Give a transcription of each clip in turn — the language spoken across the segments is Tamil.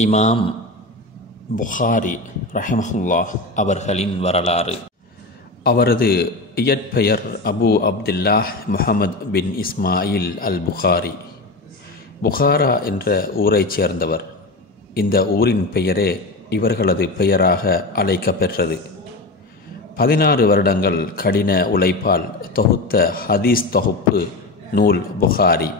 இமாம் புகாரி ரஹிமஹுல்லாஹ் அவர்களின் வரலாறு. அவரது இயற்பெயர் அபு அப்துல்லாஹ் முஹம்மது பின் இஸ்மாயில் அல் புகாரி. புகாரா என்ற ஊரைச் சேர்ந்தவர். இந்த ஊரின் பெயரே இவர்களது பெயராக அழைக்கப்பெற்றது. 16 வருடங்கள் கடின உழைப்பால் தொகுத்த ஹதீஸ் தொகுப்பு நூல் புகாரி.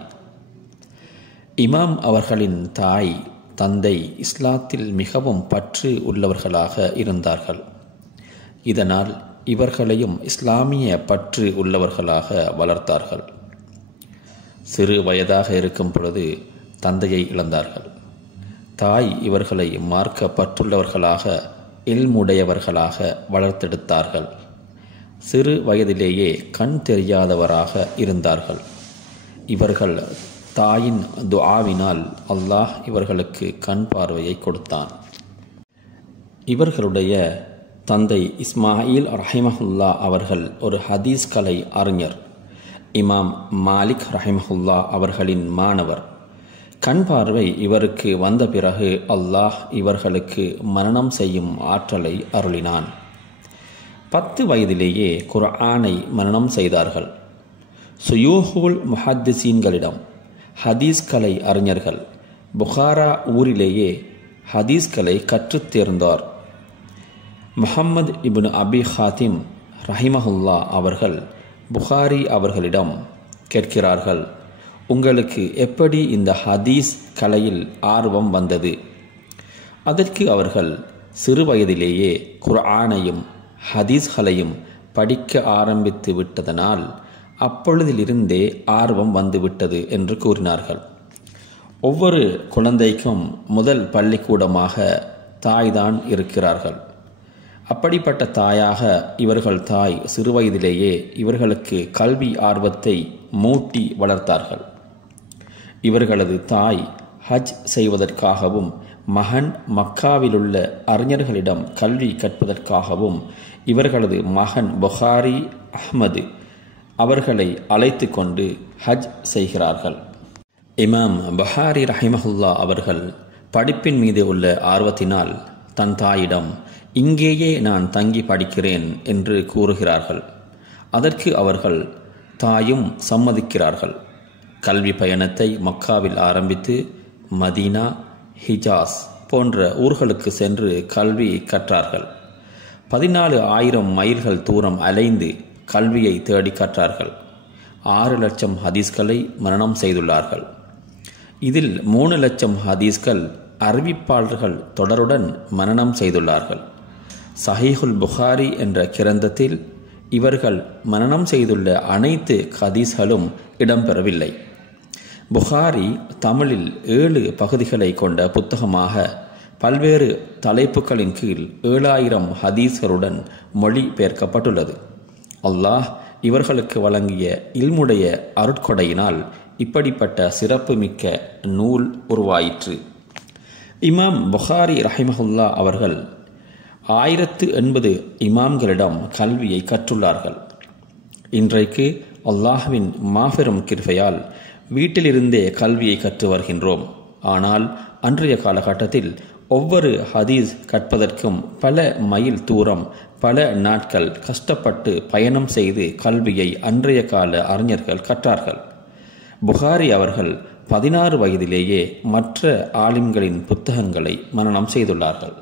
இமாம் அவர்களின் தாய் தந்தை இஸ்லாத்தில் மிகவும் பற்று உள்ளவர்களாக இருந்தார்கள். இதனால் இவர்களையும் இஸ்லாமிய பற்று உள்ளவர்களாக வளர்த்தார்கள். சிறு வயதாக இருக்கும் பொழுது தந்தையை இழந்தார்கள். தாய் இவர்களை மார்க்க பற்றுள்ளவர்களாக இல்முடையவர்களாக வளர்த்தெடுத்தார்கள். சிறு வயதிலேயே கண் தெரியாதவராக இருந்தார்கள். இவர்கள் தாயின் துஆவினால் அல்லாஹ் இவர்களுக்கு கண் பார்வையை கொடுத்தான். இவர்களுடைய தந்தை இஸ்மாயில் ரஹிமஹுல்லா அவர்கள் ஒரு ஹதீஸ் கலை அறிஞர். இமாம் மாலிக் ரஹிமஹுல்லா அவர்களின் மாணவர். கண் பார்வை இவருக்கு வந்த பிறகு அல்லாஹ் இவர்களுக்கு மரணம் செய்யும் ஆற்றலை அருளினான். 10 வயதிலேயே குர்ஆனை மரணம் செய்தார்கள். சுயூஹுல் முஹத்திஸீன்களிடம் ஹதீஸ் கலை அறிஞர்கள் புகாரா ஊரிலேயே ஹதீஸ் கலை கற்றுத் தேர்ந்தார். முஹம்மது இப்னு அபி ஹாத்திம் ரஹிமஹுல்லா அவர்கள் புகாரி அவர்களிடம் கேட்கிறார்கள், உங்களுக்கு எப்படி இந்த ஹதீஸ் கலையில் ஆர்வம் வந்தது? அதற்கு அவர்கள் சிறு வயதிலேயே குர்ஆனையும் ஹதீஸ்களையும் படிக்க ஆரம்பித்து விட்டதனால் அப்பொழுதிலிருந்தே ஆர்வம் வந்துவிட்டது என்று கூறினார்கள். ஒவ்வொரு குழந்தைக்கும் முதல் பள்ளிக்கூடமாக தாய்தான் இருக்கிறார்கள். அப்படிப்பட்ட தாயாக இவர்கள் தாய் சிறுவயதிலேயே இவர்களுக்கு கல்வி ஆர்வத்தை மூட்டி வளர்த்தார்கள். இவர்களது தாய் ஹஜ் செய்வதற்காகவும் மகன் மக்காவிலுள்ள அறிஞர்களிடம் கல்வி கற்பதற்காகவும் இவர்களது மகன் புகாரி அஹ்மது அவர்களை அழைத்து கொண்டு ஹஜ் செய்கிறார்கள். இமாம் புகாரி ரஹிமஹுல்லா அவர்கள் படிப்பின் மீது உள்ள ஆர்வத்தினால் தன் தாயிடம் இங்கேயே நான் தங்கி படிக்கிறேன் என்று கூறுகிறார்கள். அதற்கு அவர்கள் தாயும் சம்மதிக்கிறார்கள். கல்வி பயணத்தை மக்காவில் ஆரம்பித்து மதீனா, ஹிஜாஸ் போன்ற ஊர்களுக்கு சென்று கல்வி கற்றார்கள். 14,000 மைல்கள் தூரம் அலைந்து கல்வியை தேடி கற்றார்கள். 6 லட்சம் ஹதீஸ்களை மரணம் செய்துள்ளார்கள். இதில் 3 லட்சம் ஹதீஸ்கள் அறிவிப்பாளர்கள் தொடருடன் மரணம் செய்துள்ளார்கள். சஹீஹுல் புகாரி என்ற கிரந்தத்தில் இவர்கள் மரணம் செய்துள்ள அனைத்து ஹதீஸ்களும் இடம்பெறவில்லை. புகாரி தமிழில் 7 பகுதிகளை கொண்ட புத்தகமாக பல்வேறு தலைப்புகளின் கீழ் 7000 ஹதீஸ்களுடன் மொழி பெயர்க்கப்பட்டுள்ளது. அல்லாஹ் இவர்களுக்கு வழங்கிய இல்முடைய அருட்கொடையினால் இப்படிப்பட்ட சிறப்பு மிக்க நூல் உருவாயிற்று. இமாம் புகாரி ரஹிமஹுல்லா அவர்கள் 1080 இமாம்களிடம் கல்வியை கற்றுள்ளார்கள். இன்றைக்கு அல்லாஹ்வின் மாபெரும் கிருபையால் வீட்டிலிருந்தே கல்வியை கற்று வருகின்றோம். ஆனால் அன்றைய காலகட்டத்தில் ஒவ்வொரு ஹதீஸ் கற்பதற்கும் பல மைல் தூரம் பல நாட்கள் கஷ்டப்பட்டு பயணம் செய்து கல்வியை அன்றைய கால அறிஞர்கள் கற்றார்கள். புகாரி அவர்கள் 16 வயதிலேயே மற்ற ஆலிம்களின் புத்தகங்களை மரணம் செய்துள்ளார்கள்.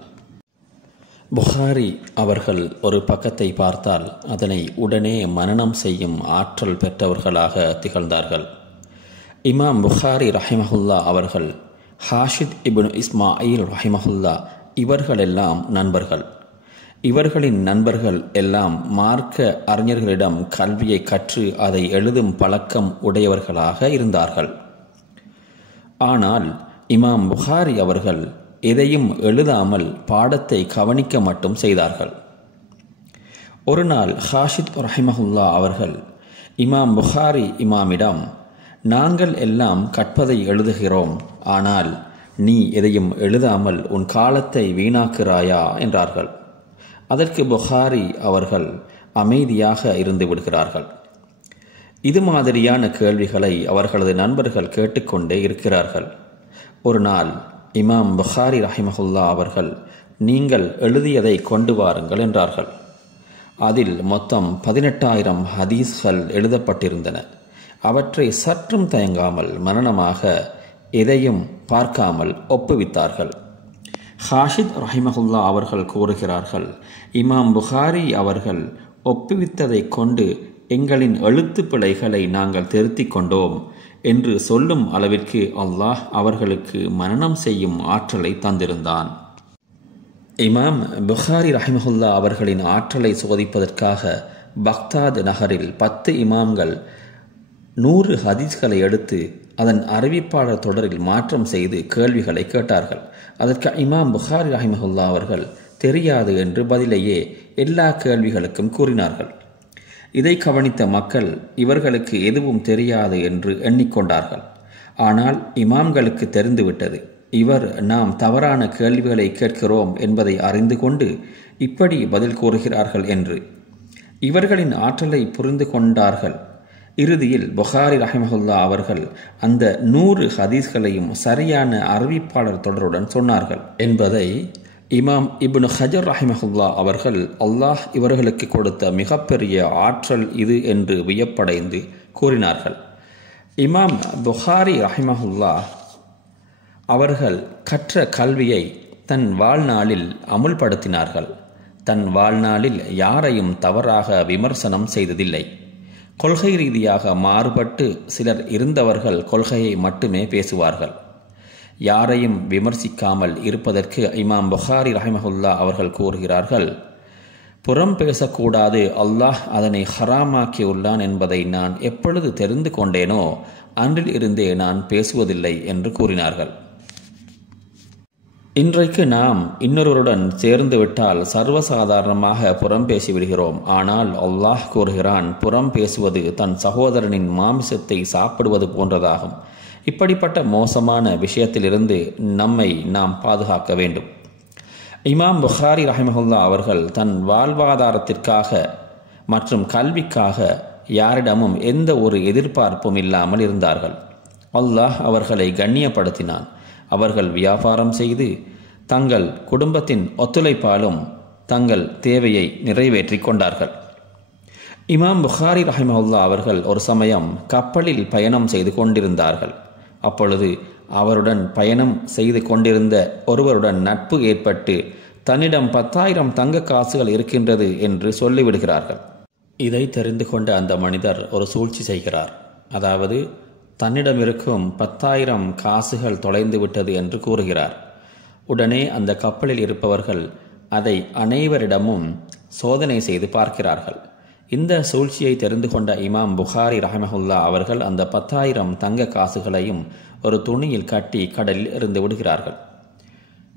புகாரி அவர்கள் ஒரு பக்கத்தை பார்த்தால் அதனை உடனே மரணம் செய்யும் ஆற்றல் பெற்றவர்களாக திகழ்ந்தார்கள். இமாம் புகாரி ரஹிமஹுல்லா அவர்கள் ஹாஷித் இப்னு இஸ்மாயில் ரஹிமஹுல்லா இவர்களெல்லாம் நண்பர்கள். இவர்களின் நண்பர்கள் எல்லாம் மார்க்க அறிஞர்களிடம் கல்வியை கற்று அதை எழுதும் பழக்கம் உடையவர்களாக இருந்தார்கள். ஆனால் இமாம் புகாரி அவர்கள் எதையும் எழுதாமல் பாடத்தை கவனிக்க மட்டும் செய்தார்கள். ஒரு நாள் ஹாஷித் ரஹிமஹுல்லா அவர்கள் இமாம் புகாரி இமாமிடம், நாங்கள் எல்லாம் கற்பதை எழுதுகிறோம், ஆனால் நீ எதையும் எழுதாமல் உன் காலத்தை வீணாக்குறாயா என்றார்கள். அதற்கு புகாரி அவர்கள் அமைதியாக இருந்து விடுகிறார்கள். இது மாதிரியான கேள்விகளை அவர்களது நண்பர்கள் கேட்டுக்கொண்டே இருக்கிறார்கள். ஒரு நாள் இமாம் புகாரி ரஹிமஹுல்லா அவர்கள், நீங்கள் எழுதியதை கொண்டு வாருங்கள் என்றார்கள். அதில் மொத்தம் 18,000 ஹதீஸ்கள் எழுதப்பட்டிருந்தன. அவற்றை சற்றும் தயங்காமல் மரணமாக எதையும் பார்க்காமல் ஒப்புவித்தார்கள். ஹாஷித் ரஹிமஹுல்லா அவர்கள் கூறுகிறார்கள், இமாம் புகாரி அவர்கள் ஒப்புவித்ததை கொண்டு எங்களின் எழுத்து பிழைகளை நாங்கள் திருத்திக் கொண்டோம் என்று சொல்லும் அளவிற்கு அல்லாஹ் அவர்களுக்கு மனனம் செய்யும் ஆற்றலை தந்திருந்தான். இமாம் புகாரி ரஹிமஹுல்லா அவர்களின் ஆற்றலை சோதிப்பதற்காக பக்தாத் நகரில் 10 இமாம்கள் 100 ஹதீஸ்களை எடுத்து அதன் அறிவிப்பாளர் தொடரில் மாற்றம் செய்து கேள்விகளை கேட்டார்கள். அதற்கு இமாம் புகாரி ரஹிமஹுல்லா அவர்கள் தெரியாது என்று பதிலையே எல்லா கேள்விகளுக்கும் கூறினார்கள். இதை கவனித்த மக்கள் இவர்களுக்கு எதுவும் தெரியாது என்று எண்ணிக்கொண்டார்கள். ஆனால் இமாம்களுக்கு தெரிந்துவிட்டது, இவர் நாம் தவறான கேள்விகளை கேட்கிறோம் என்பதை அறிந்து கொண்டு இப்படி பதில் கூறுகிறார்கள் என்று. இவர்களின் ஆற்றலை புரிந்து கொண்டார்கள். இறுதியில் புகாரி ரஹிமஹுல்லா அவர்கள் அந்த 100 ஹதீஸ்களையும் சரியான அறிவிப்பாளர் தொடருடன் சொன்னார்கள் என்பதை இமாம் இப்னு ஹஜர் ரஹிமஹுல்லா அவர்கள், அல்லாஹ் இவர்களுக்கு கொடுத்த மிகப்பெரிய ஆற்றல் இது என்று வியப்படைந்து கூறினார்கள். இமாம் புகாரி ரஹிமஹுல்லா அவர்கள் கற்ற கல்வியை தன் வாழ்நாளில் அமுல்படுத்தினார்கள். தன் வாழ்நாளில் யாரையும் தவறாக விமர்சனம் செய்ததில்லை. கொள்கை ரீதியாக மாறுபட்டு சிலர் இருந்தவர்கள் கொள்கையை மட்டுமே பேசுவார்கள். யாரையும் விமர்சிக்காமல் இருப்பதற்கு இமாம் புகாரி ரஹிமஹுல்லா அவர்கள் கூறுகிறார்கள், புறம் பேசக்கூடாது, அல்லாஹ் அதனை ஹராமாக்கியுள்ளான் என்பதை நான் எப்பொழுது தெரிந்து கொண்டேனோ அன்றில் இருந்தே நான் பேசுவதில்லை என்று கூறினார்கள். இன்றைக்கு நாம் இன்னொருவருடன் சேர்ந்து விட்டால் சர்வசாதாரணமாக புறம் பேசிவிடுகிறோம். ஆனால் அல்லாஹ் கூறுகிறான், புறம் பேசுவது தன் சகோதரனின் மாமிசத்தை சாப்பிடுவது போன்றதாகும். இப்படிப்பட்ட மோசமான விஷயத்திலிருந்து நம்மை நாம் பாதுகாக்க வேண்டும். இமாம் புகாரி ரஹிமஹுல்லா அவர்கள் தன் வாழ்வாதாரத்திற்காக மற்றும் கல்விக்காக யாரிடமும் எந்த ஒரு எதிர்பார்ப்பும் இல்லாமல் இருந்தார்கள். அல்லாஹ் அவர்களை கண்ணியப்படுத்தினான். அவர்கள் வியாபாரம் செய்து தங்கள் குடும்பத்தின் ஒத்துழைப்பாலும் தங்கள் தேவையை நிறைவேற்றி கொண்டார்கள். இமாம் புகாரி ரஹிமஹுல்லா அவர்கள் ஒரு சமயம் கப்பலில் பயணம் செய்து கொண்டிருந்தார்கள். அப்பொழுது அவருடன் பயணம் செய்து கொண்டிருந்த ஒருவருடன் நட்பு ஏற்பட்டு தன்னிடம் 10,000 தங்க காசுகள் இருக்கின்றது என்று சொல்லிவிடுகிறார்கள். இதை தெரிந்து கொண்ட அந்த மனிதர் ஒரு சூழ்ச்சி செய்கிறார். அதாவது தன்னிடம் இருக்கும் 10,000 காசுகள் தொலைந்து விட்டது என்று கூறுகிறார். உடனே அந்த கப்பலில் இருப்பவர்கள் அதை அனைவரிடமும் சோதனை செய்து பார்க்கிறார்கள். இந்த சூழ்ச்சியை தெரிந்து கொண்ட இமாம் புகாரி ரஹிமஹுல்லா அவர்கள் அந்த 10,000 தங்க காசுகளையும் ஒரு துணியில் கட்டி கடலில் எறிந்து விடுகிறார்கள்.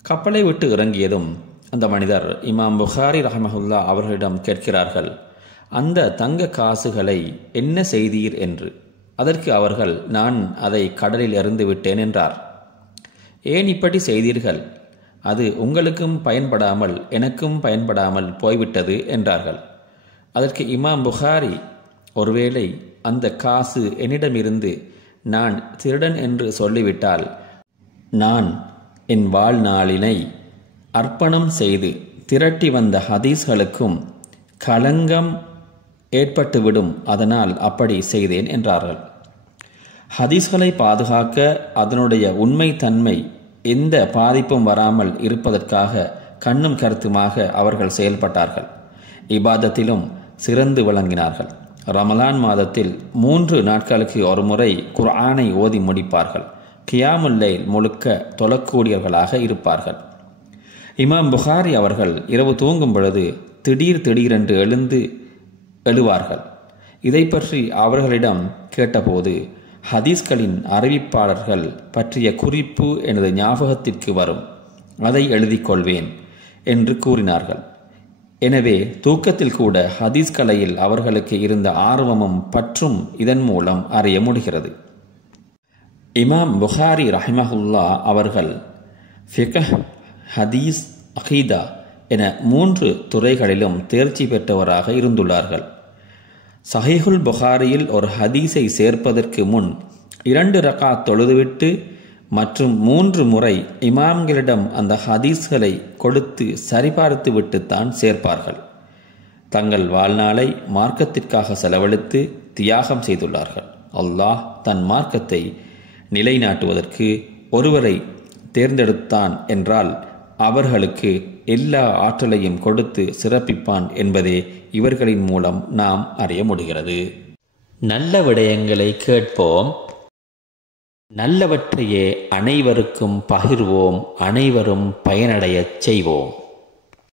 கப்பலை விட்டு இறங்கியதும் அந்த மனிதர் இமாம் புகாரி ரஹிமஹுல்லா அவர்களிடம் கேட்கிறார்கள், அந்த தங்க காசுகளை என்ன செய்தீர் என்று. அதற்கு அவர்கள், நான் அதை கடலில் எறிந்து விட்டேன் என்றார். ஏன் இப்படி செய்தீர்கள்? அது உங்களுக்கும் பயன்படாமல் எனக்கும் பயன்படாமல் போய்விட்டது என்றார்கள். அதற்கு இமாம் புகாரி, ஒருவேளை அந்த காசு என்னிடமிருந்து நான் திருடன் என்று சொல்லிவிட்டால் நான் என் வாழ்நாளினை அர்ப்பணம் செய்து திரட்டி வந்த ஹதீஸ்களுக்கும் களங்கம் ஏற்பட்டுவிடும், அதனால் அப்படி செய்தேன் என்றார்கள். ஹதீஸ்களை பாதுகாக்க அதனுடைய உண்மை தன்மை எந்த பாதிப்பும் வராமல் இருப்பதற்காக கண்ணும் கருத்துமாக அவர்கள் செயல்பட்டார்கள். இபாதத்திலும் சிறந்து விளங்கினார்கள். ரமலான் மாதத்தில் 3 நாட்களுக்கு ஒரு முறை குர்ஆனை ஓதி முடிப்பார்கள். கியாமுல் லைல் முழுக்க தொழக்கூடியவர்களாக இருப்பார்கள். இமாம் புகாரி அவர்கள் இரவு தூங்கும் பொழுது திடீரென்று எழுவார்கள். இதை பற்றி அவர்களிடம் கேட்டபோது, ஹதீஸ்களின் அறிவிப்பாளர்கள் பற்றிய குறிப்பு எனது ஞாபகத்திற்கு வரும், அதை எழுதிக் கொள்வேன் என்று கூறினார்கள். எனவே தூக்கத்தில் கூட ஹதீஸ் கலையில் அவர்களுக்கு இருந்த ஆர்வமும் பற்றும் இதன் மூலம் அறிய முடிகிறது. இமாம் புகாரி ரஹிமஹுல்லா அவர்கள் ஃபிக்ஹ், ஹதீஸ், அகீதா என 3 துறைகளிலும் தேர்ச்சி பெற்றவராக இருந்துள்ளார்கள். சஹீஹுல் புகாரியில் ஒரு ஹதீஸை சேர்ப்பதற்கு முன் 2 ரகாத் தொழுதுவிட்டு மற்றும் 3 முறை இமாம்களிடம் அந்த ஹதீஸ்களை கொடுத்து சரிபார்த்து விட்டுத்தான் சேர்ப்பார்கள். தங்கள் வாழ்நாளை மார்க்கத்திற்காக செலவழித்து தியாகம் செய்துள்ளார்கள். அல்லாஹ் தன் மார்க்கத்தை நிலைநாட்டுவதற்கு ஒருவரை தேர்ந்தெடுத்தான் என்றால் அவர்களுக்கு எல்லா ஆற்றலையும் கொடுத்து சிறப்பிப்பான் என்பதே இவர்களின் மூலம் நாம் அறிய முடிகிறது. நல்ல விடயங்களை கேட்போம், நல்லவற்றையே அனைவருக்கும் பகிர்வோம், அனைவரும் பயனடையச் செய்வோம்.